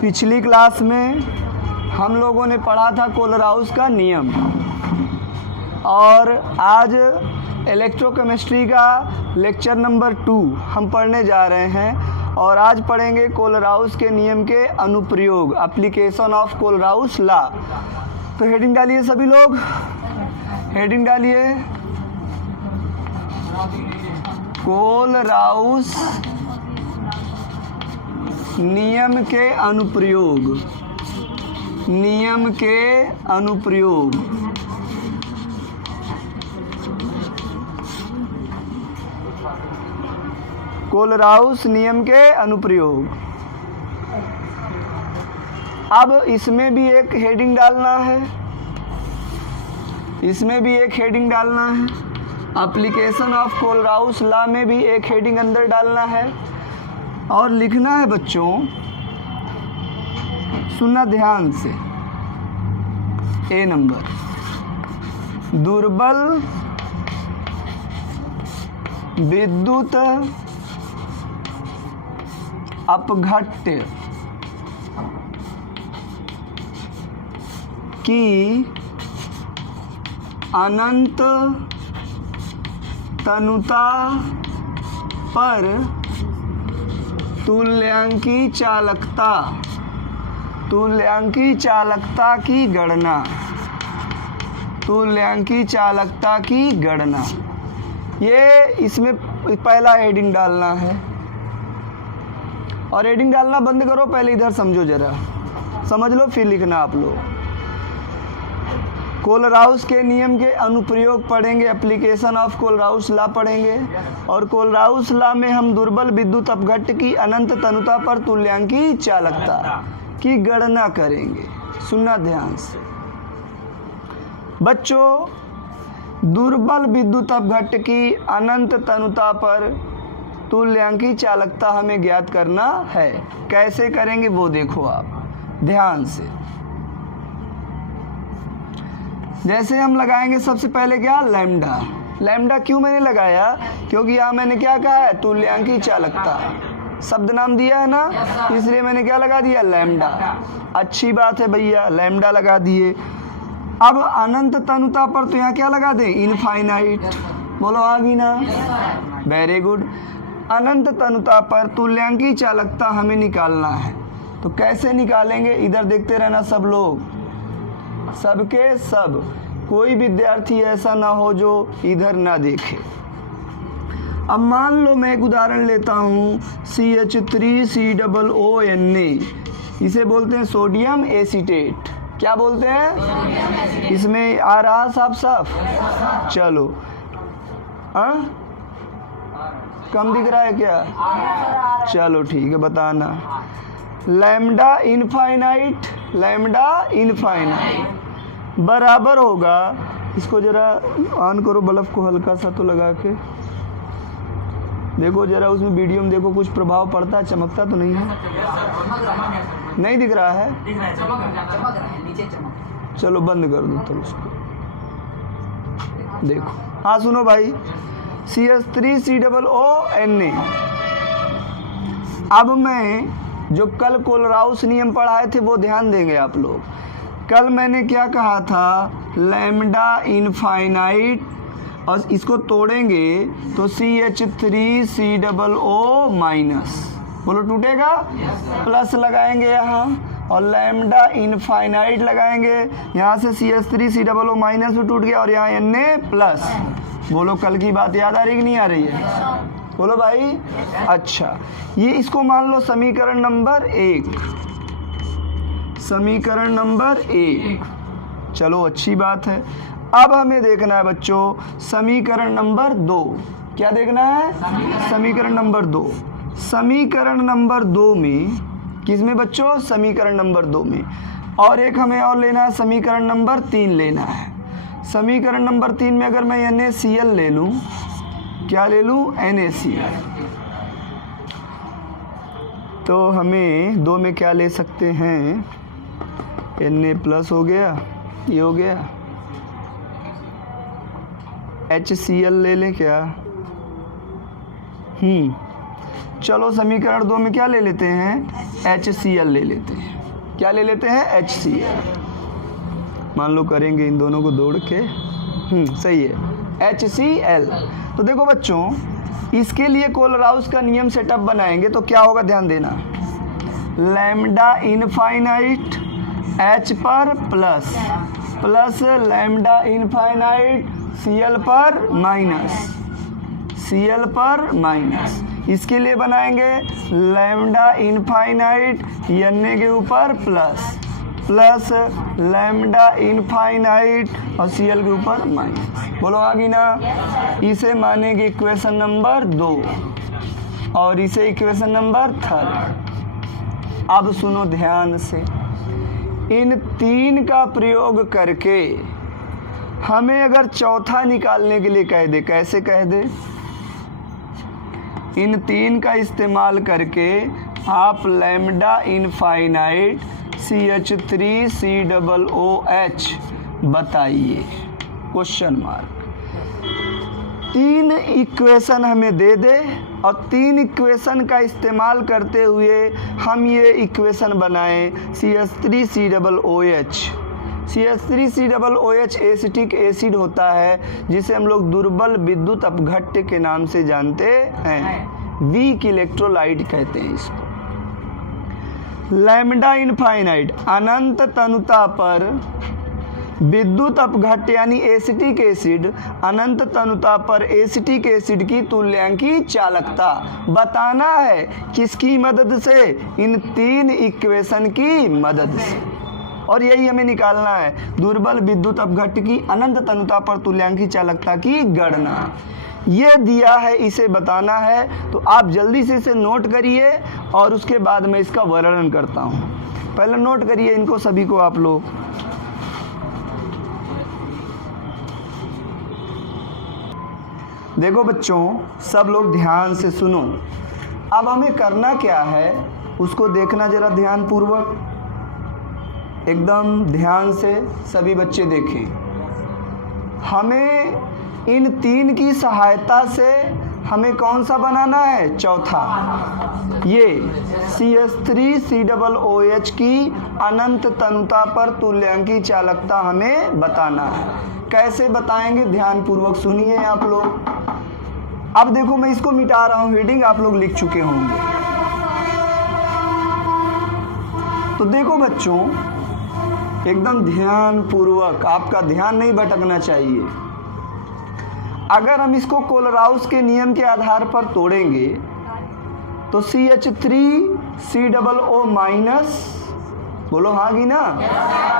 पिछली क्लास में हम लोगों ने पढ़ा था कोलराउस का नियम और आज इलेक्ट्रोकेमिस्ट्री का लेक्चर नंबर 2 हम पढ़ने जा रहे हैं और आज पढ़ेंगे कोलराउस के नियम के अनुप्रयोग, एप्लीकेशन ऑफ कोलराउस लॉ। तो हेडिंग डालिए सभी लोग, हेडिंग डालिए कोलराउस नियम के अनुप्रयोग, नियम के अनुप्रयोग। कोलराउस नियम के अनुप्रयोग। अब इसमें भी एक हेडिंग डालना है, इसमें भी एक हेडिंग डालना है, एप्लीकेशन ऑफ कोलराउस लॉ में भी एक हेडिंग अंदर डालना है और लिखना है बच्चों, सुनना ध्यान से। ए नंबर, दुर्बल विद्युत अपघट्य की अनंत तनुता पर तुल्यांकी चालकता, तुल्यांकी चालकता की गणना, तुल्यांकी चालकता की गणना। ये इसमें पहला हेडिंग डालना है और हेडिंग डालना बंद करो, पहले इधर समझो, जरा समझ लो फिर लिखना आप लोग। कोलराउस के नियम के अनुप्रयोग पढ़ेंगे, एप्लीकेशन ऑफ कोलराउस लॉ पढ़ेंगे और कोलराउस लॉ में हम दुर्बल विद्युत अपघट्य की अनंत तनुता पर तुल्यांकी चालकता की गणना करेंगे। सुनना ध्यान से बच्चों, दुर्बल विद्युत अपघट्य की अनंत तनुता पर तुल्यांकी चालकता हमें ज्ञात करना है। कैसे करेंगे वो देखो आप ध्यान से। जैसे हम लगाएंगे सबसे पहले क्या, लैम्डा। लैम्डा क्यों मैंने लगाया, क्योंकि यहाँ मैंने क्या कहा है, तुल्यांकी चालकता शब्द नाम दिया है ना, इसलिए मैंने क्या लगा दिया, लैम्डा। अच्छी बात है भैया, लैम्डा लगा दिए। अब अनंत तनुता पर तो यहाँ क्या लगा दें, इनफाइनाइट। बोलो आ गई ना, वेरी गुड। अनंत तनुता पर तुल्यांकी चालकता हमें निकालना है, तो कैसे निकालेंगे, इधर देखते रहना सब लोग, सबके सब, कोई विद्यार्थी ऐसा ना हो जो इधर ना देखे। अब मान लो मैं एक उदाहरण लेता हूँ, CH3COONA, इसे बोलते हैं सोडियम एसीटेट। क्या बोलते हैं, इसमें आ रहा साफ साफ, चलो कम दिख रहा है क्या, चलो ठीक है बताना। लैम्डा इनफाइनाइट, लैम्डा इनफाइनाइट बराबर होगा, इसको जरा ऑन करो बल्ब को हल्का सा तो लगा के देखो जरा, उसमें वीडियो में देखो कुछ प्रभाव पड़ता है, चमकता तो नहीं है, नहीं दिख रहा है, चलो बंद कर दो तो उसको देखो। हाँ सुनो भाई, CH3COONA। अब मैं जो कल कोलराउस नियम पढ़ाए थे वो ध्यान देंगे आप लोग। कल मैंने क्या कहा था, लैम्डा इनफाइनाइट, और इसको तोड़ेंगे तो CH3COO माइनस, बोलो टूटेगा, प्लस लगाएंगे यहाँ और लैम्डा इनफाइनाइट लगाएंगे, यहाँ से CH3COO माइनस भी टूट गया और यहाँ Na प्लस। बोलो कल की बात याद आ रही कि नहीं आ रही है, बोलो भाई। अच्छा, ये इसको मान लो समीकरण नंबर 1, समीकरण नंबर 1। चलो अच्छी बात है। अब हमें देखना है बच्चों समीकरण नंबर 2। क्या देखना है, समीकरण नंबर 2। समीकरण नंबर 2 में किसमें बच्चों, समीकरण नंबर 2 में। और एक हमें और लेना है, समीकरण नंबर 3 लेना है। समीकरण नंबर 3 में अगर मैं NaCl ले लूँ, क्या ले लूँ, NaCl, तो हमें 2 में क्या ले सकते हैं, Na प्लस हो गया, ये हो गया, HCl ले लें क्या, चलो समीकरण 2 में क्या ले लेते हैं, HCl ले लेते हैं। क्या ले लेते हैं, HCl। मान लो करेंगे इन दोनों को जोड़ के, सही है, HCl। तो देखो बच्चों, इसके लिए कोलराउस का नियम सेटअप बनाएंगे तो क्या होगा, ध्यान देना, लैम्डा इनफाइनाइट H पर प्लस लैम्डा इनफाइनाइट Cl पर माइनस। इसके लिए बनाएंगे लैम्डा इनफाइनाइट Na के ऊपर प्लस लैम्डा इनफाइनाइट और Cl के ऊपर माइनस। बोलो आगे ना। इसे मानेंगे इक्वेशन नंबर 2 और इसे इक्वेशन नंबर 3। अब सुनो ध्यान से, इन 3 का प्रयोग करके हमें अगर चौथा निकालने के लिए कह दे, कैसे कह दे, इन 3 का इस्तेमाल करके आप लैम्डा इनफाइनाइट CH3COOH बताइए, क्वेश्चन मार्क। 3 इक्वेशन हमें दे दे और 3 इक्वेशन का इस्तेमाल करते हुए हम ये इक्वेशन बनाएं CH3COOH। CH3COOH एसिटिक एसिड होता है जिसे हम लोग दुर्बल विद्युत अपघट्य के नाम से जानते हैं, वीक इलेक्ट्रोलाइट कहते हैं इसको। लैम्डा इनफाइनाइट अनंत तनुता पर विद्युत अपघट्य यानी एसिटिक एसिड, अनंत तनुता पर एसिटिक एसिड की तुल्यांकी चालकता बताना है। किसकी मदद से, इन 3 इक्वेशन की मदद से। और यही हमें निकालना है, दुर्बल विद्युत अपघट्य की अनंत तनुता पर तुल्यांकी चालकता की गणना। ये दिया है, इसे बताना है। तो आप जल्दी से इसे नोट करिए और उसके बाद मैं इसका वर्णन करता हूँ। पहले नोट करिए इनको सभी को आप लोग। देखो बच्चों, सब लोग ध्यान से सुनो। अब हमें करना क्या है उसको देखना जरा ध्यान पूर्वक, एकदम ध्यान से सभी बच्चे देखें। हमें इन 3 की सहायता से हमें कौन सा बनाना है, चौथा। ये CH3COOH की अनंत तनुता पर तुल्यांकी चालकता हमें बताना है। कैसे बताएंगे, ध्यान पूर्वक सुनिए आप लोग। अब देखो मैं इसको मिटा रहा हूँ, हेडिंग आप लोग लिख चुके होंगे। तो देखो बच्चों, एकदम ध्यान पूर्वक, आपका ध्यान नहीं भटकना चाहिए। अगर हम इसको कोलराउस के नियम के आधार पर तोड़ेंगे तो CH3COO माइनस, बोलो हाँ की ना,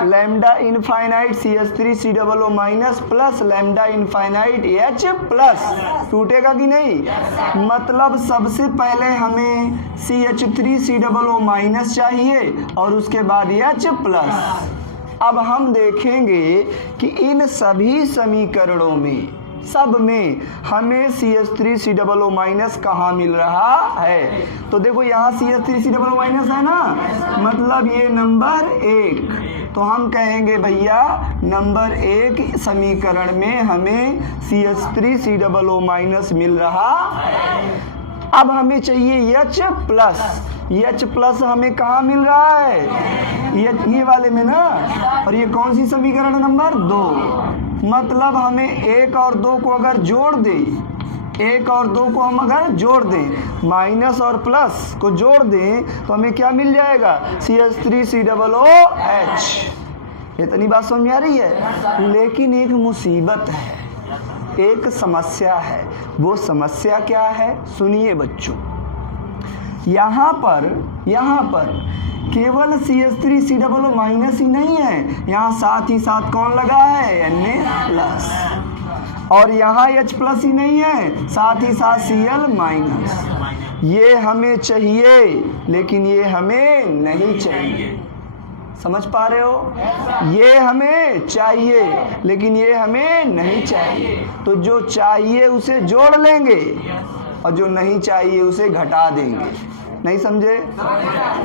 lambda infinite CH3COO minus plus lambda infinite H plus, टूटेगा कि नहीं। मतलब सबसे पहले हमें CH3COO माइनस चाहिए और उसके बाद H प्लस। अब हम देखेंगे कि इन सभी समीकरणों में, सब में हमें CH3COO माइनस कहाँ मिल रहा है। तो देखो यहाँ CH3COO माइनस है ना, मतलब ये नंबर 1। तो हम कहेंगे भैया नंबर 1 समीकरण में हमें CH3COO माइनस मिल रहा है। अब हमें चाहिए H प्लस। H प्लस हमें कहाँ मिल रहा है, ये वाले में ना। और ये कौन सी समीकरण, नंबर 2। मतलब हमें 1 और 2 को अगर जोड़ दें, 1 और 2 को हम अगर जोड़ दें, माइनस और प्लस को जोड़ दें, तो हमें क्या मिल जाएगा, CH3COOH। इतनी बात समझ में आ रही है। लेकिन एक मुसीबत है, एक समस्या है। वो समस्या क्या है, सुनिए बच्चों। यहाँ पर केवल CH3COO माइनस ही नहीं है, यहाँ साथ ही साथ कौन लगा है, Na प्लस। और यहाँ H प्लस ही नहीं है, साथ ही साथ Cl माइनस। ये हमें चाहिए लेकिन ये हमें नहीं चाहिए। समझ पा रहे हो, ये हमें चाहिए लेकिन ये हमें नहीं चाहिए। तो जो चाहिए उसे जोड़ लेंगे और जो नहीं चाहिए उसे घटा देंगे। नहीं समझे,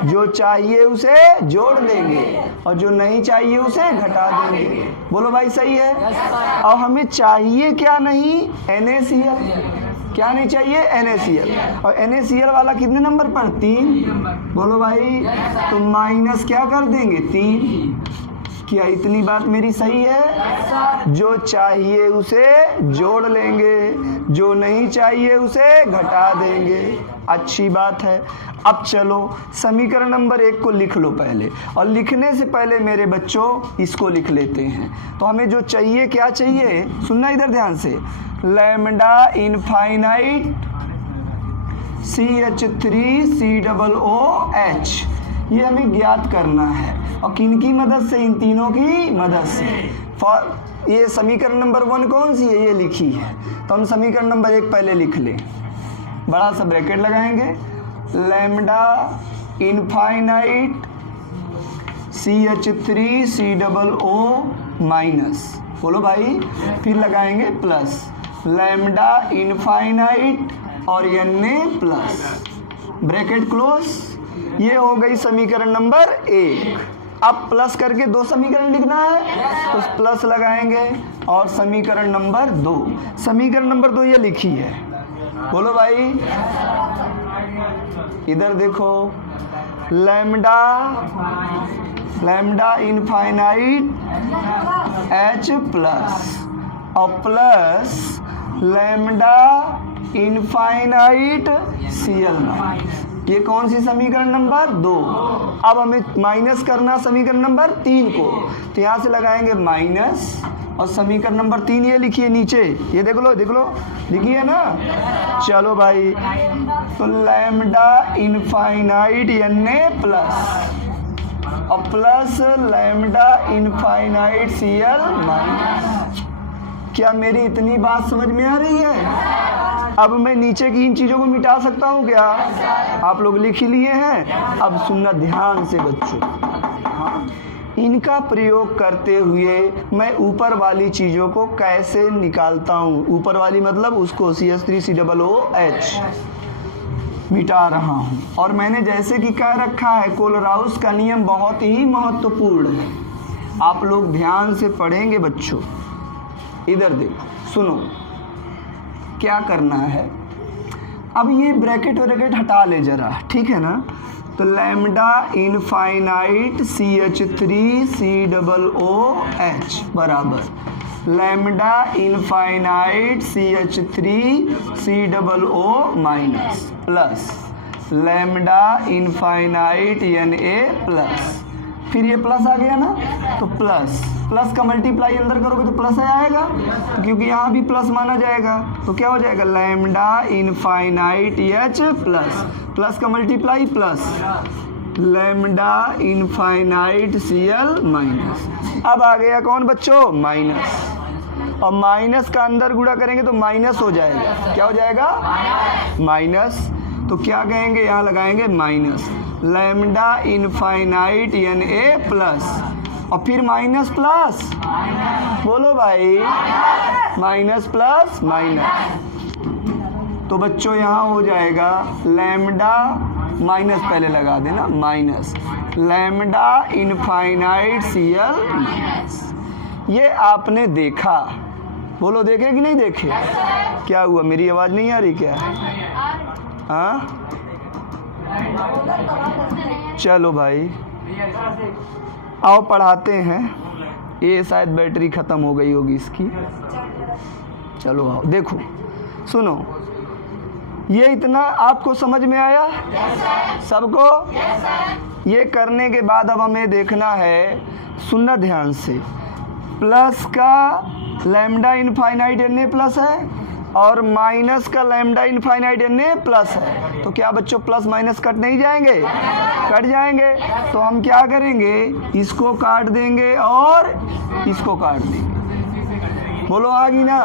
जो चाहिए उसे जोड़ देंगे और जो नहीं चाहिए उसे घटा देंगे। बोलो भाई सही है। और हमें चाहिए क्या नहीं, NaCl। क्या नहीं चाहिए, NaCl। और NaCl वाला कितने नंबर पर, 3। बोलो भाई, तो माइनस क्या कर देंगे, 3। क्या इतनी बात मेरी सही है? जो चाहिए उसे जोड़ लेंगे, जो नहीं चाहिए उसे घटा देंगे। अच्छी बात है। अब चलो समीकरण नंबर 1 को लिख लो पहले, और लिखने से पहले मेरे बच्चों इसको लिख लेते हैं। तो हमें जो चाहिए, क्या चाहिए, सुनना इधर ध्यान से, लैम्डा इनफाइनाइट CH3COOH, ये हमें ज्ञात करना है। और किनकी मदद से, इन तीनों की मदद से। ये समीकरण नंबर 1 कौन सी है, ये लिखी है। तो हम समीकरण नंबर 1 पहले लिख लें, बड़ा सा ब्रैकेट लगाएंगे, लैम्डा इनफाइनाइट CH3COO माइनस, बोलो भाई, फिर लगाएंगे प्लस, लैम्डा इनफाइनाइट और Na प्लस, ब्रैकेट क्लोज। ये हो गई समीकरण नंबर 1। अब प्लस करके 2 समीकरण लिखना है, तो प्लस लगाएंगे, और समीकरण नंबर 2, समीकरण नंबर 2 ये लिखी है। बोलो भाई, इधर देखो, लैम्डा इनफाइनाइट H प्लस, और plus lambda infinite Cl minus. ये कौन सी समीकरण नंबर 2। अब हमें माइनस करना समीकरण नंबर 3 को, तो यहाँ से लगाएंगे माइनस, और समीकरण नंबर 3 ये लिखिए नीचे, ये देख लो लिखिए ना। चलो भाई, तो लैम्डा इनफाइनाइट Na प्लस, और plus lambda infinite Cl minus. क्या मेरी इतनी बात समझ में आ रही है? अब मैं नीचे की इन चीज़ों को मिटा सकता हूँ क्या? आप लोग लिख ही लिए हैं। अब सुनना ध्यान से बच्चों, इनका प्रयोग करते हुए मैं ऊपर वाली चीज़ों को कैसे निकालता हूँ। ऊपर वाली मतलब उसको CH3COOH मिटा रहा हूँ। और मैंने जैसे कि कह रखा है, कोलराउस का नियम बहुत ही महत्वपूर्ण है, आप लोग ध्यान से पढ़ेंगे बच्चों। इधर देखो, सुनो क्या करना है। अब ये ब्रैकेट हटा ले जरा, ठीक है ना। तो लैम्डा इनफाइनाइट CH3COOH बराबर lambda infinite CH3COO minus plus lambda infinite Na plus, फिर ये प्लस आ गया ना, तो प्लस का मल्टीप्लाई अंदर करोगे तो प्लस आएगा, तो क्योंकि यहाँ भी प्लस माना जाएगा, तो क्या हो जाएगा, लैम्डा इनफाइनाइट H प्लस का multiply plus lambda infinite Cl minus. अब आ गया कौन बच्चों, माइनस, और माइनस का अंदर गुणा करेंगे तो माइनस हो जाएगा। क्या हो जाएगा, माइनस। तो क्या कहेंगे, यहाँ लगाएंगे minus lambda infinite Na plus, और फिर माइनस प्लस, बोलो भाई, माइनस प्लस माइनस। तो बच्चों यहाँ हो जाएगा लैम्डा, माइनस पहले लगा देना, minus lambda infinite Cl minus. ये आपने देखा, बोलो देखे कि नहीं देखे? क्या हुआ, मेरी आवाज़ नहीं आ रही क्या? हाँ, चलो भाई आओ पढ़ाते हैं। ये शायद बैटरी ख़त्म हो गई होगी इसकी। चलो आओ, देखो सुनो, ये इतना आपको समझ में आया सबको? ये करने के बाद अब हमें देखना है, सुनना ध्यान से, प्लस का लैम्डा इनफाइनाइट Na प्लस है और माइनस का लैम्डा इनफाइनाइट Na प्लस है, तो क्या बच्चों प्लस माइनस कट नहीं जाएंगे? कट जाएंगे। तो हम क्या करेंगे, इसको काट देंगे और इसको काट देंगे, बोलो आ गई ना।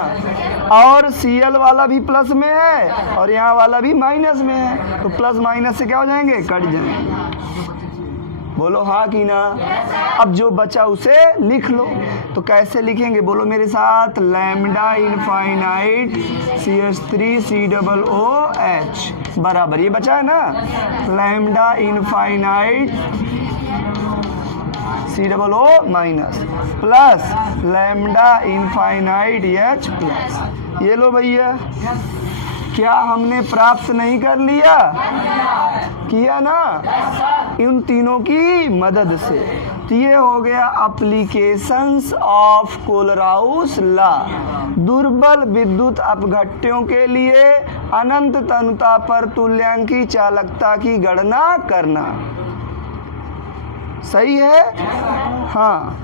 और Cl वाला भी प्लस में है और यहाँ वाला भी माइनस में है, तो प्लस माइनस से क्या हो जाएंगे, कट जाएंगे, बोलो हाँ कि ना। अब जो बचा उसे लिख लो, तो कैसे लिखेंगे बोलो मेरे साथ, लैम्डा इनफाइनाइट CH3COOH बराबर, ये बचा है ना, lambda infinite COO minus plus lambda infinite H plus. ये लो भैया, क्या हमने प्राप्त नहीं कर लिया? किया ना, इन तीनों की मदद से। तो ये हो गया एप्लीकेशंस ऑफ कोलराउस लॉ, दुर्बल विद्युत अपघट्यों के लिए अनंत तनुता पर तुल्यांकी चालकता की गणना करना। सही है? हाँ,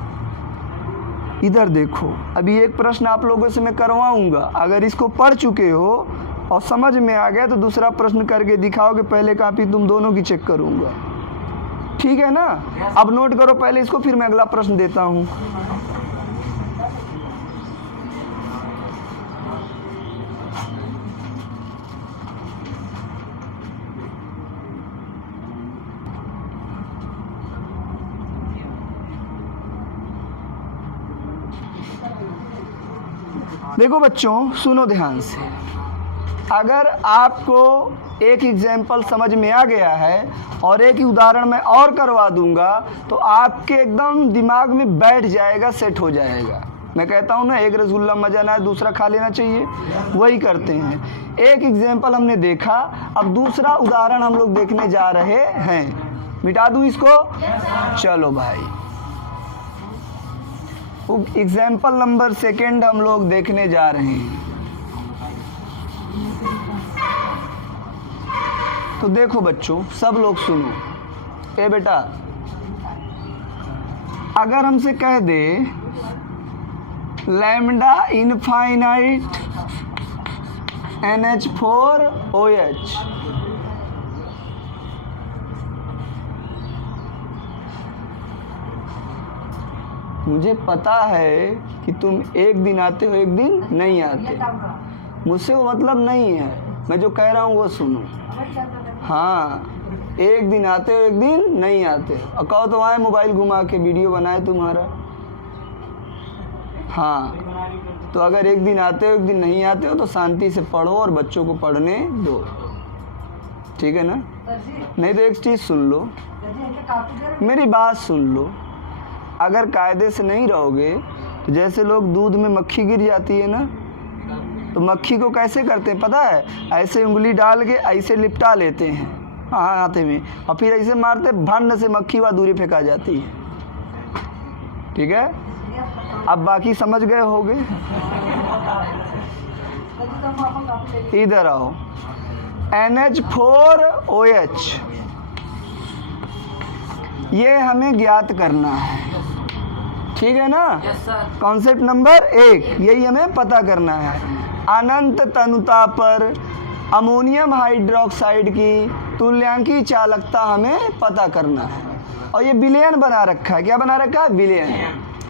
इधर देखो, अभी एक प्रश्न आप लोगों से मैं करवाऊंगा, अगर इसको पढ़ चुके हो और समझ में आ गया तो दूसरा प्रश्न करके दिखाओगे, पहले कॉपी तुम दोनों की चेक करूंगा, ठीक है ना? अब नोट करो पहले इसको, फिर मैं अगला प्रश्न देता हूं। देखो बच्चों, सुनो ध्यान से। अगर आपको एक एग्जाम्पल समझ में आ गया है और एक ही उदाहरण मैं और करवा दूंगा तो आपके एकदम दिमाग में बैठ जाएगा, सेट हो जाएगा। मैं कहता हूं ना, एक रसगुल्ला मजा ना है दूसरा खा लेना चाहिए, वही करते हैं। एक एग्जाम्पल हमने देखा, अब दूसरा उदाहरण हम लोग देखने जा रहे हैं। मिटा दूं इसको? चलो भाई, एग्जाम्पल नंबर सेकेंड हम लोग देखने जा रहे हैं। तो देखो बच्चों, सब लोग सुनो। ए बेटा, अगर हमसे कह दे लैम्डा इनफाइनाइट NH4OH, मुझे पता है कि तुम एक दिन आते हो एक दिन नहीं आते, मुझसे वो मतलब नहीं है, मैं जो कह रहा हूँ वो सुनो। हाँ, एक दिन आते हो एक दिन नहीं आते, और कहो तो आए मोबाइल घुमा के वीडियो बनाए तुम्हारा। हाँ, तो अगर एक दिन आते हो एक दिन नहीं आते हो तो शांति से पढ़ो और बच्चों को पढ़ने दो, ठीक है ना? नहीं तो एक चीज़ सुन लो, मेरी बात सुन लो। अगर कायदे से नहीं रहोगे तो जैसे लोग दूध में मक्खी गिर जाती है ना, तो मक्खी को कैसे करते हैं पता है? ऐसे उंगली डाल के ऐसे लिपटा लेते हैं हाथे में, और फिर ऐसे मारते, भंड से मक्खी वहाँ दूरी फेंका जाती है। ठीक है, अब बाकी समझ गए होगे? इधर आओ, NH4OH ये हमें ज्ञात करना है, ठीक है ना? कॉन्सेप्ट नंबर 1 यही हमें पता करना है। अनंत तनुता पर अमोनियम हाइड्रोक्साइड की तुल्यांकी चालकता हमें पता करना है, और ये विलयन बना रखा है। क्या बना रखा है? विलयन।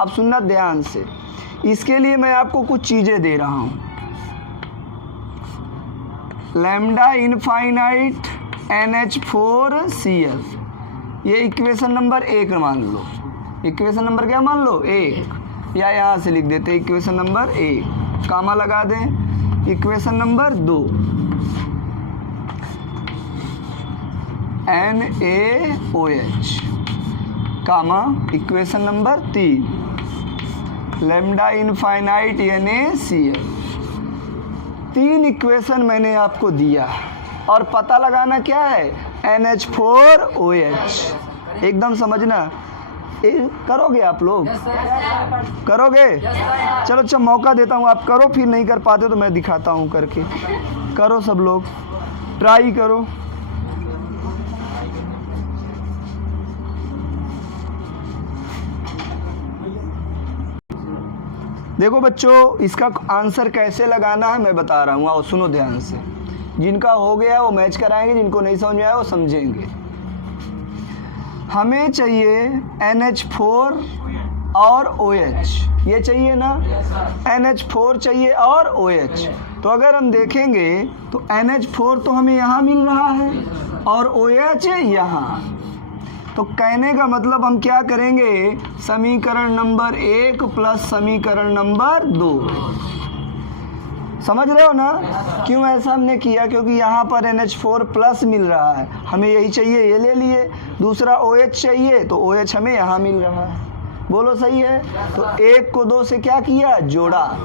अब सुनना ध्यान से, इसके लिए मैं आपको कुछ चीज़ें दे रहा हूँ। लैम्डा इनफाइनाइट NH4Cl, ये इक्वेशन नंबर 1 मान लो। इक्वेशन नंबर क्या मान लो? 1, या यहाँ से लिख देते इक्वेशन नंबर 1, कामा लगा दें। Equation number 2 NaOH, comma equation number 3 lambda infinite NaCl। 3 equation मैंने आपको दिया और पता लगाना क्या है? NH4OH। एकदम समझना, करोगे आप लोग? करोगे? चलो अच्छा मौका देता हूँ, आप करो, फिर नहीं कर पाते तो मैं दिखाता हूँ करके। करो सब लोग, ट्राई करो। देखो बच्चों, इसका आंसर कैसे लगाना है मैं बता रहा हूँ, आओ सुनो ध्यान से। जिनका हो गया वो मैच कराएंगे, जिनको नहीं समझ में आया वो समझेंगे। हमें चाहिए NH4 और OH, ये चाहिए ना? NH4 चाहिए और OH। तो अगर हम देखेंगे तो NH4 तो हमें यहाँ मिल रहा है और OH यहाँ। तो कहने का मतलब हम क्या करेंगे? समीकरण नंबर 1 प्लस समीकरण नंबर 2। समझ रहे हो ना? क्यों ऐसा हमने किया? क्योंकि यहाँ पर NH4 प्लस मिल रहा है, हमें यही चाहिए, ये ले लिए। दूसरा OH चाहिए तो OH हमें यहाँ मिल रहा है। बोलो सही है? तो 1 को 2 से क्या किया? जोड़ा।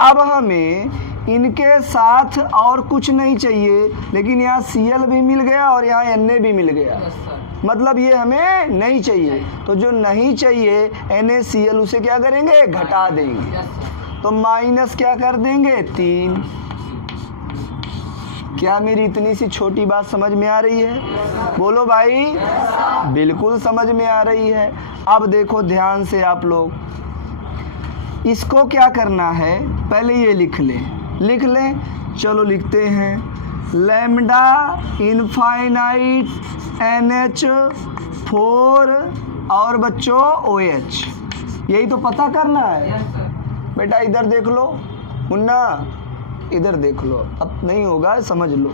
अब हमें इनके साथ और कुछ नहीं चाहिए, लेकिन यहाँ Cl भी मिल गया और यहाँ Na भी मिल गया, मतलब ये हमें नहीं चाहिए। तो जो नहीं चाहिए NaCl उसे क्या करेंगे, घटा देंगे। तो माइनस क्या कर देंगे, 3। क्या मेरी इतनी सी छोटी बात समझ में आ रही है? बोलो भाई, बिल्कुल समझ में आ रही है। अब देखो ध्यान से आप लोग, इसको क्या करना है, पहले ये लिख लें। चलो लिखते हैं, लैम्डा इनफाइनाइट NH4 और बच्चों OH, यही तो पता करना है। बेटा इधर देख लो, मुन्ना इधर देख लो, अब नहीं होगा समझ लो,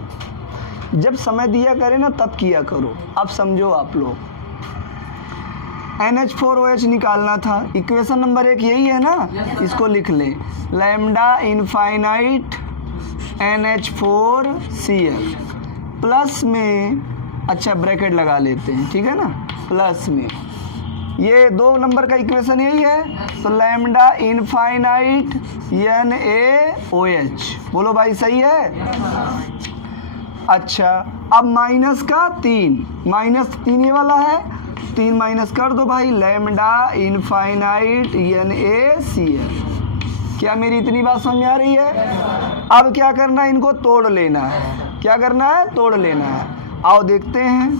जब समय दिया करे ना तब किया करो। अब समझो आप लोग, NH4OH निकालना था, इक्वेशन नंबर 1 यही है ना, इसको लिख लें, लैम्डा इनफाइनाइट NH4Cl प्लस में, अच्छा ब्रैकेट लगा लेते हैं, ठीक है ना, प्लस में ये 2 नंबर का इक्वेशन यही है, तो लैम्डा इनफाइनाइट NaOH, बोलो भाई सही है। अच्छा अब माइनस का 3, -3 ये वाला है, 3 माइनस कर दो भाई, लैम्डा इनफाइनाइट NaCl। क्या मेरी इतनी बात समझ में आ रही है? अब क्या करना है, इनको तोड़ लेना है। क्या करना है, तोड़ लेना है। आओ देखते हैं,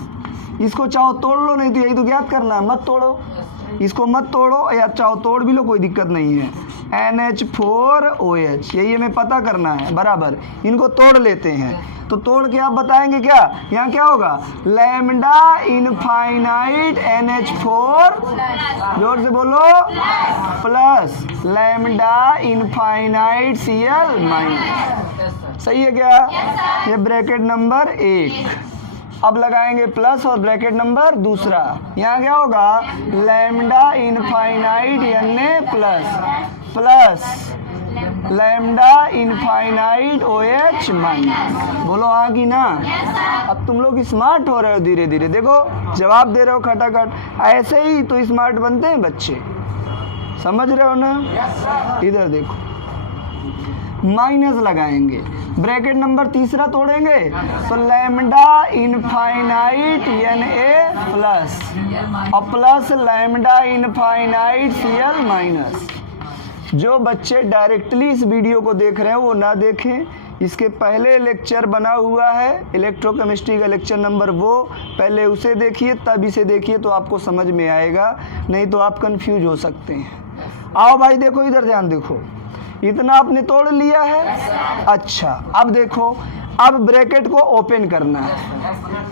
इसको चाहो तोड़ लो, नहीं तो यही तो ज्ञात करना है, मत तोड़ो, इसको मत तोड़ो, या चाहो तोड़ भी लो, कोई दिक्कत नहीं है। NH4OH यही हमें पता करना है, बराबर। इनको तोड़ लेते हैं, तो तोड़ के आप बताएंगे क्या, यहाँ क्या होगा, लैम्डा इनफाइनाइट NH4, जोर से बोलो, plus lambda infinite Cl minus. सही है क्या? ये ब्रैकेट नंबर 1। अब लगाएंगे प्लस और ब्रैकेट नंबर 2, यहाँ क्या होगा, lambda infinite Na plus lambda infinite OH minus. बोलो हाँ कि ना? अब तुम लोग स्मार्ट हो रहे हो धीरे धीरे, देखो जवाब दे रहे हो खटाखट। ऐसे ही तो स्मार्ट बनते हैं बच्चे, समझ रहे हो ना? इधर देखो, माइनस लगाएंगे, ब्रैकेट नंबर 3 तोड़ेंगे, तो लैम्डा इनफाइनाइट Na प्लस और plus lambda infinite Cl minus. जो बच्चे डायरेक्टली इस वीडियो को देख रहे हैं वो ना देखें, इसके पहले लेक्चर बना हुआ है इलेक्ट्रोकेमिस्ट्री का लेक्चर नंबर, वो पहले उसे देखिए तब इसे देखिए, तो आपको समझ में आएगा, नहीं तो आप कंफ्यूज हो सकते हैं। आओ भाई देखो, इधर ध्यान देखो, इतना आपने तोड़ लिया है। अच्छा अब देखो, अब ब्रैकेट को ओपन करना है।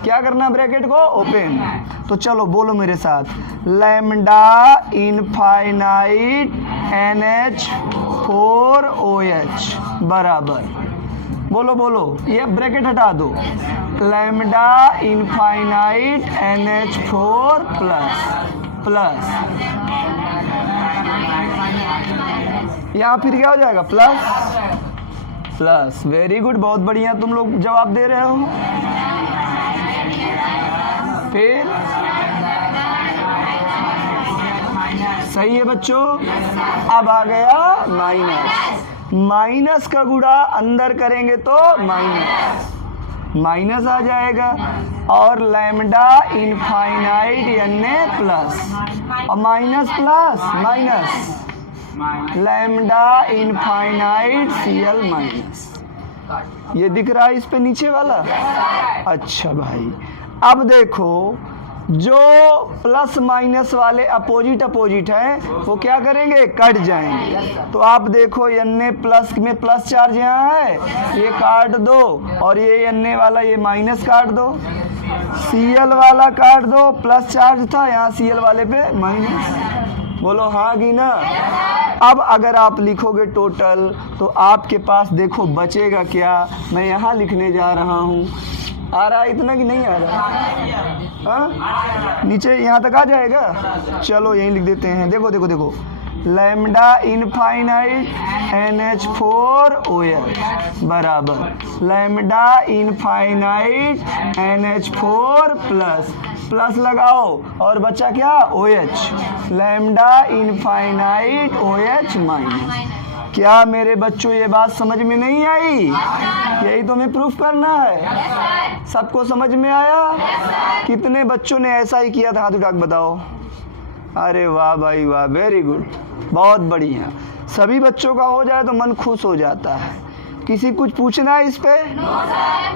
क्या करना है, ब्रैकेट को ओपन। तो चलो बोलो मेरे साथ, लैम्डा इनफाइनाइट NH4OH बराबर, बोलो बोलो, ये ब्रैकेट हटा दो, लैम्डा इनफाइनाइट NH4 प्लस यहाँ फिर क्या हो जाएगा, प्लस। वेरी गुड, बहुत बढ़िया, तुम लोग जवाब दे रहे हो। फिर सही है बच्चों। अब आ गया माइनस का गुणा अंदर करेंगे तो माइनस आ जाएगा, और लैम्डा इनफाइनाइट Na प्लस और minus lambda infinite Cl minus. ये दिख रहा है इस पे नीचे वाला? अच्छा भाई, अब देखो जो प्लस माइनस वाले अपोजिट हैं वो क्या करेंगे, कट जाएंगे। तो आप देखो Na प्लस में प्लस चार्ज यहाँ है, ये काट दो, और ये Na वाला ये माइनस काट दो, Cl वाला काट दो, प्लस चार्ज था यहाँ Cl वाले पे माइनस। बोलो हाँ कि ना? अब अगर आप लिखोगे टोटल तो आपके पास देखो बचेगा क्या, मैं यहाँ लिखने जा रहा हूँ। आ रहा है इतना कि नहीं आ रहा? हाँ, नीचे यहाँ तक आ जाएगा। चलो यहीं लिख देते हैं, देखो लैम्डा इनफाइनाइट NH4OH बराबर लैम्डा इनफाइनाइट NH4 प्लस लगाओ, और बचा क्या, OH, lambda infinite OH minus. क्या मेरे बच्चों ये बात समझ में नहीं आई? यही तो हमें प्रूफ करना है। सबको समझ में आया? कितने बच्चों ने ऐसा ही किया था? हाथ उठा के बताओ। अरे वाह भाई वाह, वेरी गुड, बहुत बढ़िया। सभी बच्चों का हो जाए तो मन खुश हो जाता है। किसी कुछ पूछना है इस पे?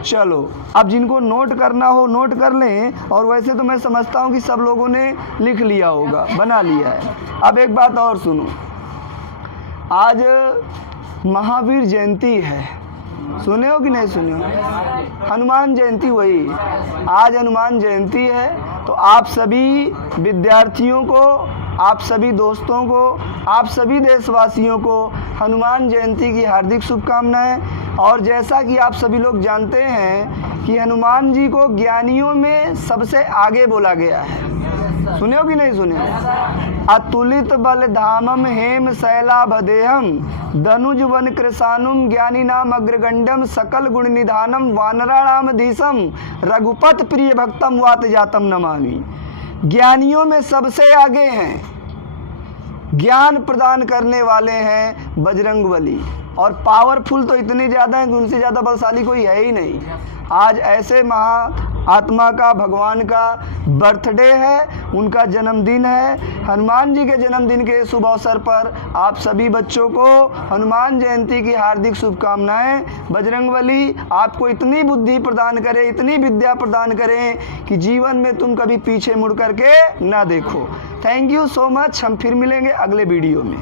चलो, अब जिनको नोट करना हो नोट कर लें। और वैसे तो मैं समझता हूँ कि सब लोगों ने लिख लिया होगा, बना लिया है। अब एक बात और सुनो, आज महावीर जयंती है, सुने हो कि नहीं सुने हो? हनुमान जयंती, वही आज हनुमान जयंती है। तो आप सभी विद्यार्थियों को, आप सभी दोस्तों को, आप सभी देशवासियों को हनुमान जयंती की हार्दिक शुभकामनाएं। और जैसा कि आप सभी लोग जानते हैं कि हनुमान जी को ज्ञानियों में सबसे आगे बोला गया है। सुने हो कि नहीं सुने? अतुलित बल धामम हेम शैलाभदेहम धनुज वन कृशानुम ज्ञानी नाम अग्रगंडम सकल गुण निधानम वानराणाम धीसम रघुपत प्रिय भक्तम वात जातम नमामि। ज्ञानियों में सबसे आगे हैं, ज्ञान प्रदान करने वाले हैं बजरंगबली। और पावरफुल तो इतने ज़्यादा हैं कि उनसे ज़्यादा बलशाली कोई है ही नहीं। आज ऐसे महाआत्मा का, भगवान का बर्थडे है, उनका जन्मदिन है। हनुमान जी के जन्मदिन के शुभ अवसर पर आप सभी बच्चों को हनुमान जयंती की हार्दिक शुभकामनाएं। बजरंगबली आपको इतनी बुद्धि प्रदान करे, इतनी विद्या प्रदान करें कि जीवन में तुम कभी पीछे मुड़ करके ना देखो। Thank you so much. हम फिर मिलेंगे अगले वीडियो में।